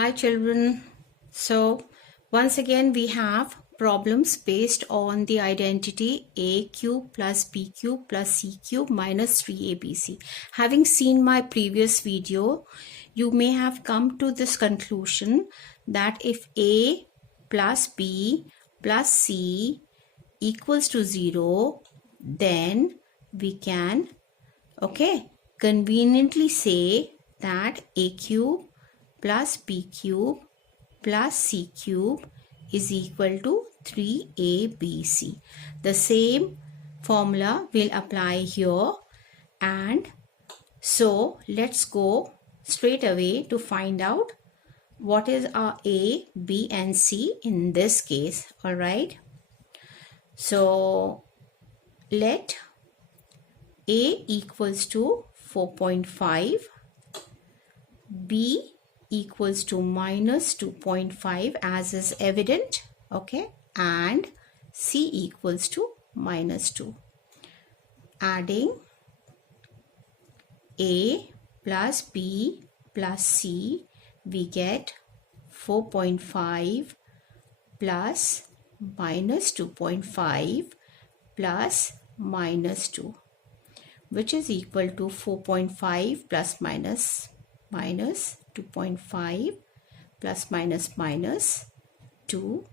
Hi children. So once again we have problems based on the identity a cube plus b cube plus c cube minus 3abc. Having seen my previous video, you may have come to this conclusion that if a plus b plus c equals to 0, then we can conveniently say that a cube plus b cube plus c cube is equal to 3abc. The same formula will apply here, and so let's go straight away to find out what is our a, b and c in this case. All right, so let a equals to 4.5, b equals to minus 2.5 as is evident, and c equals to minus 2. Adding a plus b plus c, we get 4.5 plus minus 2.5 plus minus 2, which is equal to 4.5 plus minus 2.5 plus minus 2.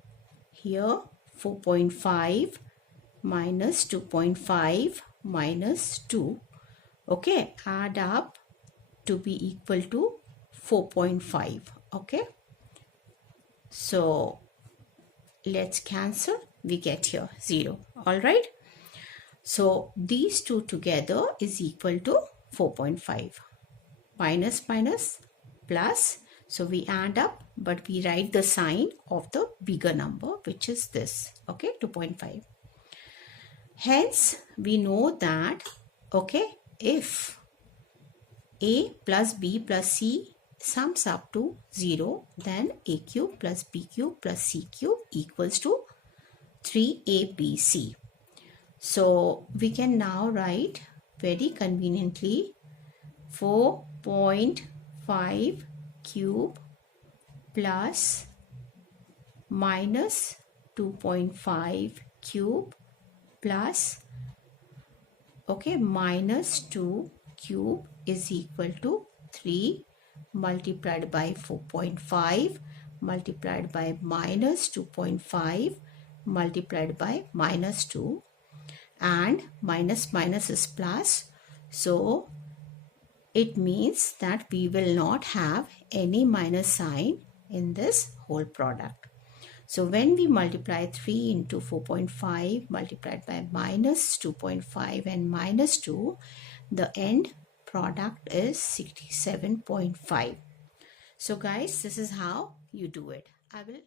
Here 4.5 minus 2.5 minus 2, add up to be equal to 4.5. So let's cancel, we get here 0. All right, so these two together is equal to 4.5. Minus plus, so we add up, but we write the sign of the bigger number, which is this, 2.5. Hence we know that if a plus b plus c sums up to 0, then a cube plus b cube plus c cube equals to 3abc. So we can now write very conveniently 4.5 cube plus minus 2.5 cube plus minus 2 cube is equal to 3 multiplied by 4.5 multiplied by minus 2.5 multiplied by minus 2, and minus is plus, so it means that we will not have any minus sign in this whole product. So when we multiply 3 into 4.5 multiplied by minus 2.5 and minus 2, the end product is 67.5. So guys, this is how you do it. I will